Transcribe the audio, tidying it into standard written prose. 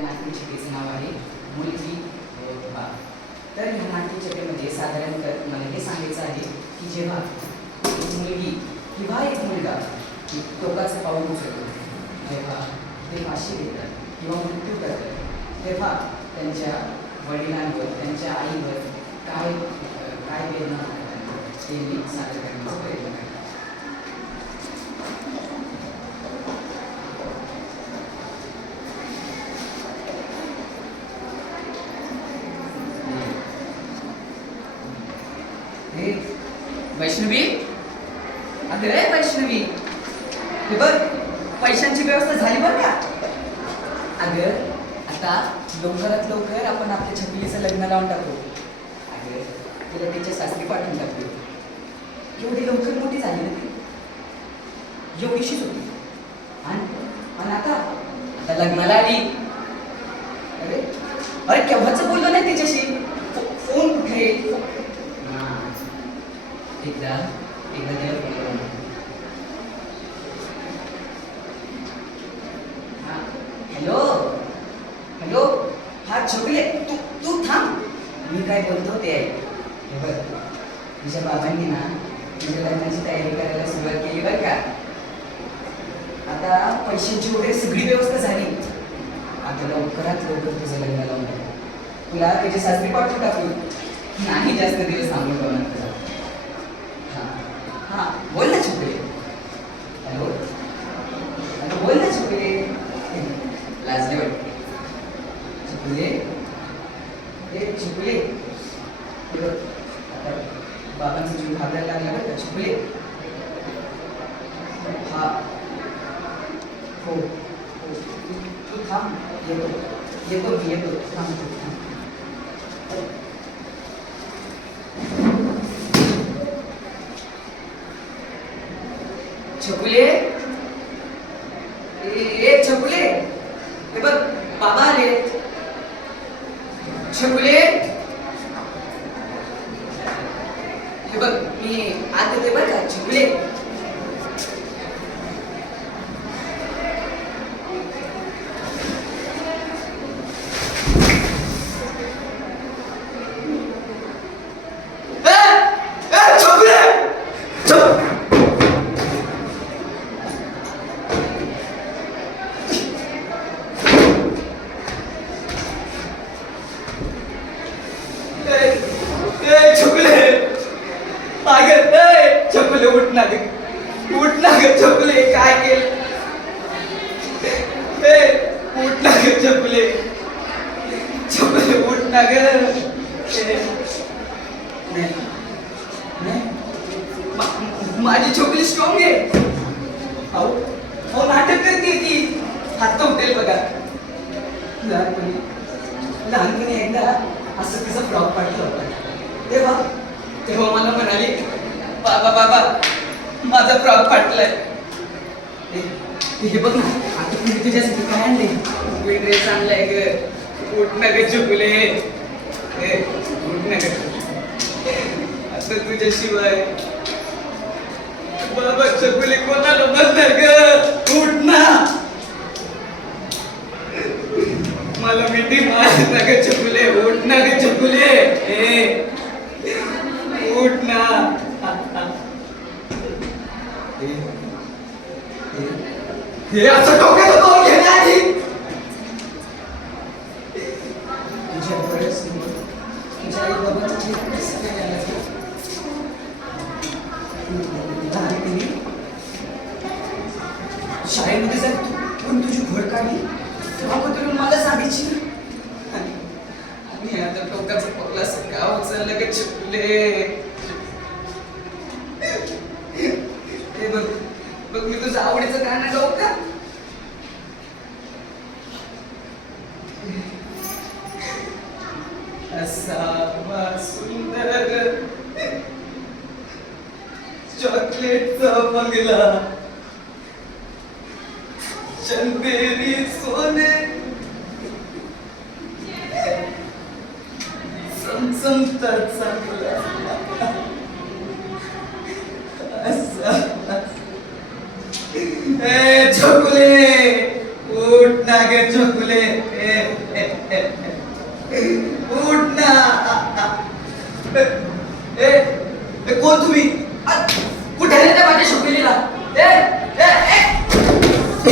आपल्या नाट्यचिकेचं नाव आहे मुलगी बा. तर ह्या नाट्यचिकेमध्ये साधारणतः मला हे सांगायचं आहे की जेव्हा एक मुलगी किंवा एक मुलगा टोकाचं पाऊल उचलतो, जेव्हा ते फाशी घेतात किंवा मृत्यू करतात, तेव्हा त्यांच्या वडिलांवर, त्यांच्या आईवर काय काय वेदना होतात ते मी सादर करण्याचा प्रयत्न करतो. वैष्णवी, अगं वैष्णवी, हे बघ पैशांची व्यवस्था झाली बरं का. अगं आता लवकरात लवकर आपण आपल्या छकुलीचं लग्न लावून टाकू. अगं तिला तिच्या सासरी पाठवून टाकू. एवढी लवकर मोठी झाली ना ती, एवढीशीच होती आणि आता आता लग्नाला आली. अरे अरे केव्हाच बोललो नाही तिच्याशी. फोन कुठे? एकदा तिला फोन करून. हॅलो हॅलो, हा छकुले, तू तू थांब, मी काय बोलतो ते आहे. हे बघ, तुझ्या बाबांनी ना तुझ्या लग्नाची तयारी करायला सुरुवात केली बरं का. आता पैशांची वगैरे सगळी व्यवस्था झाली. आता लवकरात लवकर तुझं लग्न लावून टाकू. तुला त्याच्या सासरी पाठवून टाकू. नाही जास्त दिवस थांबून ठेवणार. हां बोल ना छकुले. हॅलो हॅलो, बोल ना छकुले. लाजले वाटते छकुले. ए छकुले, आता बाबांचा जीव घाबरायला लागला बरं का छकुले. हा हो हो, तू थांब, येतो येतो मी येतो, थांब तू थांब. छकुले, ए छकुले, हे बघ बाबा आले. छकुले, हे बघ मी आत येते बरं का छकुले. छकुले उठ ना ग, उठ ना ग छकुले, काय केलं? उठ ना ग छकुले, छकुले उठ ना ग. माझी छकुली स्ट्रॉंग आहे. अहो अहो, नाटक करते ती, हात उठेल बघा. लहानपणी एकदा असं तिचा फ्रॉक पाडला होता. तेव्हा मला म्हणाली, बाबा बाबा माझा फ्रॉक फाटलाय. हे बघ ना, आता मी तुझ्यासाठी काय आणले? नवीन ड्रेस आणलाय ग. उठ ना ग छकुले, उठ ना ग. आता तुझ्याशिवाय बाबा छकुले कोणाला म्हणणार ग? उठ ना, मला मिठी मार ना ग छकुले. उठ ना ग छकुले, उठ ना. हे असं डोक्याला पाऊल घेण्याआधी तुझ्याकडेच तुझ्या आई बाबाची शाळेमध्ये जर तू पण तुझी घोड काढली तेव्हा तुम्ही मला सांगायची. आणि आता टोकाचं पाऊल असं का उचललं ग छकुले? बघ बघ, मी तुझं आवडीचं गाणं गाऊ का? असावा सुंदर चॉकलेटचा बंगला, चंदेरी सोने चमचमता चांगला. छकुले उठ ना गे छकुले, उठ ना. ए ए, कोण तुम्ही? कुठे रे त्या माझ्या शकुलीला? ए ए ए